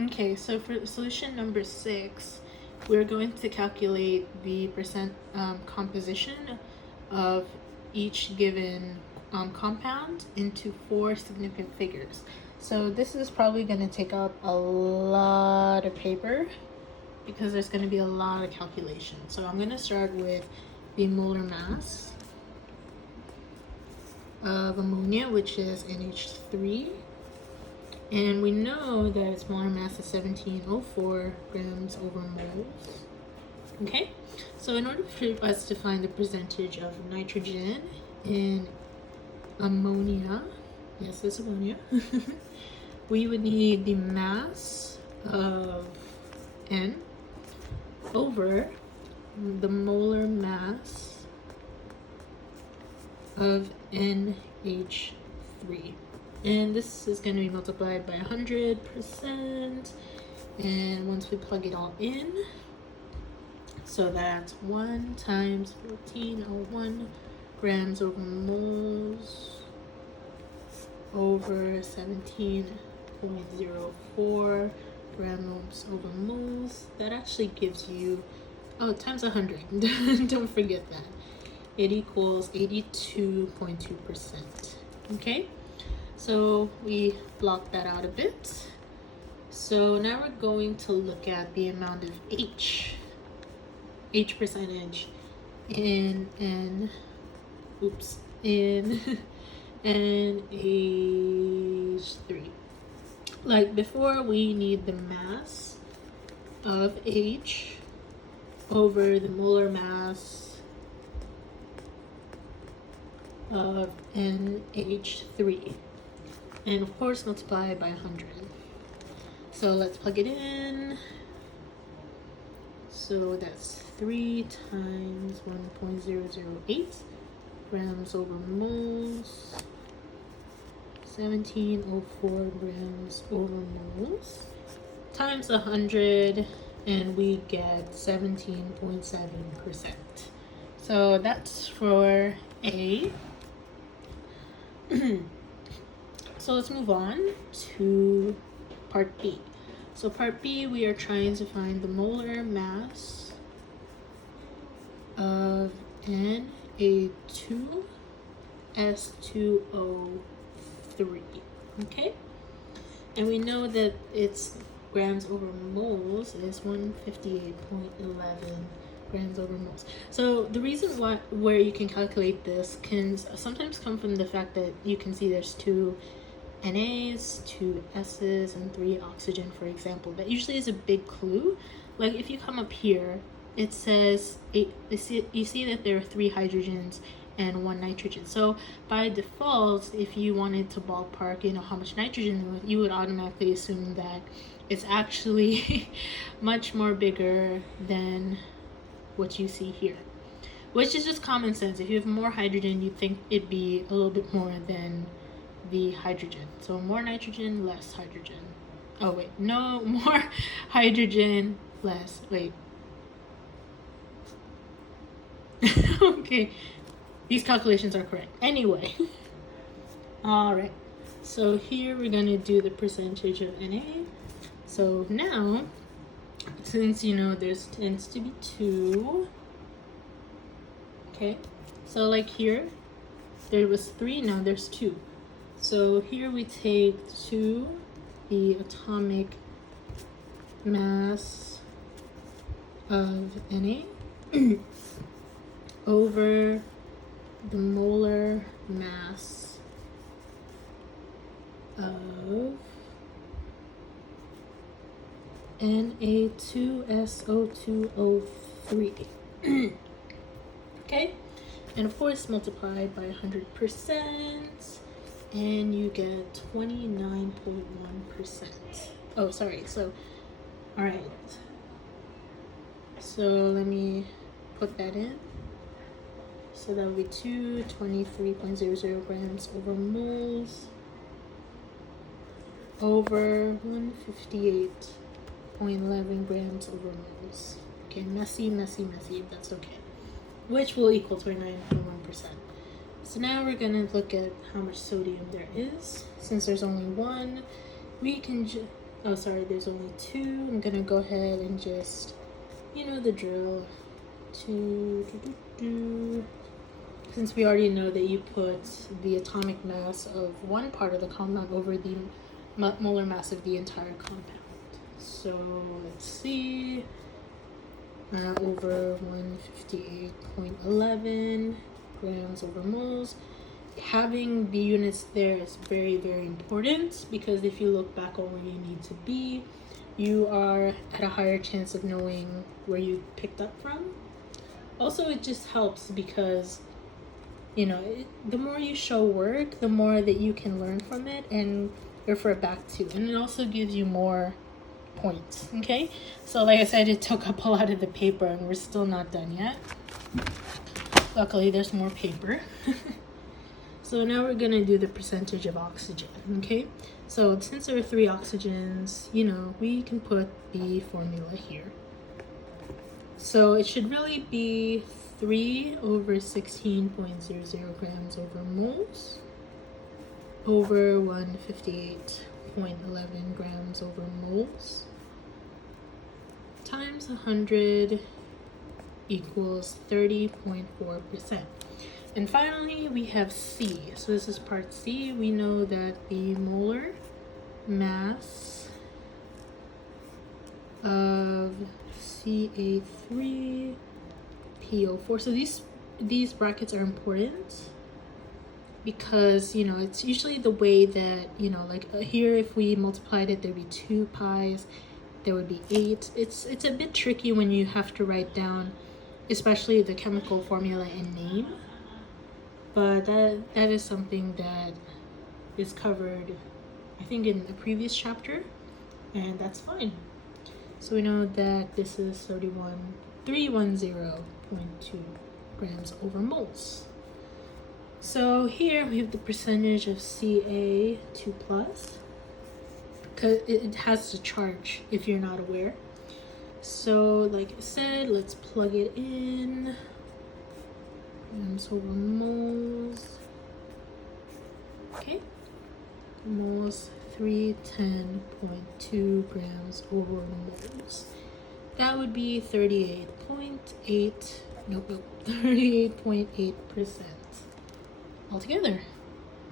Okay, so for solution number 6, we're going to calculate the percent composition of each given compound into 4 significant figures. So this is probably going to take up a lot of paper because there's going to be a lot of calculation. So I'm going to start with the molar mass of ammonia, which is NH3. And we know that its molar mass is 1704 grams over moles. Okay, so in order for us to find the percentage of nitrogen in ammonia, yes, it's ammonia, we would need the mass of N over the molar mass of NH3. And this is going to be multiplied by 100%. And once we plug it all in, so that's 1 times 1401 grams over moles over 17.04 grams over moles. That actually gives you, times 100. Don't forget that. It equals 82.2%. Okay? So we block that out a bit. So now we're going to look at the amount of H percentage in NH3. Like before, we need the mass of H over the molar mass of NH3. And of course multiply by 100. So let's plug it in. So that's 3 times 1.008 grams over moles, 1704 grams over moles, times 100, and we get 17.7%. So that's for A. So let's move on to part B. So part B, we are trying to find the molar mass of Na2S2O3. Okay? And we know that its grams over moles is 158.11 grams over moles. So the reason where you can calculate this can sometimes come from the fact that you can see there's 2 NAs, 2 S's, and 3 oxygen, for example. That usually is a big clue. Like if you come up here, it says you see that there are 3 hydrogens and 1 nitrogen. So by default, if you wanted to ballpark, how much nitrogen, you would automatically assume that it's actually much more bigger than what you see here, which is just common sense. If you have more hydrogen, you'd think it'd be a little bit more than the hydrogen. So more nitrogen, less hydrogen. Oh wait, no, more hydrogen, less, wait. Okay, these calculations are correct. Anyway, all right. So here we're gonna do the percentage of Na. So now, since there tends to be 2, okay, so like here there was 3, now there's 2. So here we take 2, the atomic mass of Na over the molar mass of Na2SO2O3. Okay, and of course multiplied by 100%, and you get 29.1%. Oh, sorry. So, all right. So let me put that in. So that would be 23.00 grams over moles over 158.11 grams over moles. Okay, messy, that's okay. Which will equal 29.1%. So now we're gonna look at how much sodium there is. Since there's only 1, we can Oh, sorry, there's only 2. I'm gonna go ahead and just, you know the drill. 2, since we already know that you put the atomic mass of one part of the compound over the molar mass of the entire compound. So let's see, over 158.11 grams over moles. Having the units there is very, very important, because if you look back on where you need to be, you are at a higher chance of knowing where you picked up from. Also, it just helps because, you know, the more you show work, the more that you can learn from it and refer back to. And it also gives you more points, okay? So like I said, it took up a lot of the paper and we're still not done yet. Luckily, there's more paper. So now we're gonna do the percentage of oxygen, okay? So since there are 3 oxygens, you know, we can put the formula here. So it should really be 3 over 16.00 grams over moles over 158.11 grams over moles times 100 equals 30.4%. And finally, we have C. So this is part C. We know that the molar mass of Ca3PO4. So these brackets are important because, you know, it's usually the way that, you know, like here, if we multiplied it, there'd be 2 pi's, there would be 8. It's a bit tricky when you have to write down, especially the chemical formula and name. But that is something that is covered, I think, in a previous chapter, and that's fine. So we know that this is 310.2 grams over moles. So here we have the percentage of Ca2+, because it has the charge if you're not aware. So like I said, let's plug it in. Grams over moles. Okay, moles 310.2 grams over moles. That would be 38.8% altogether.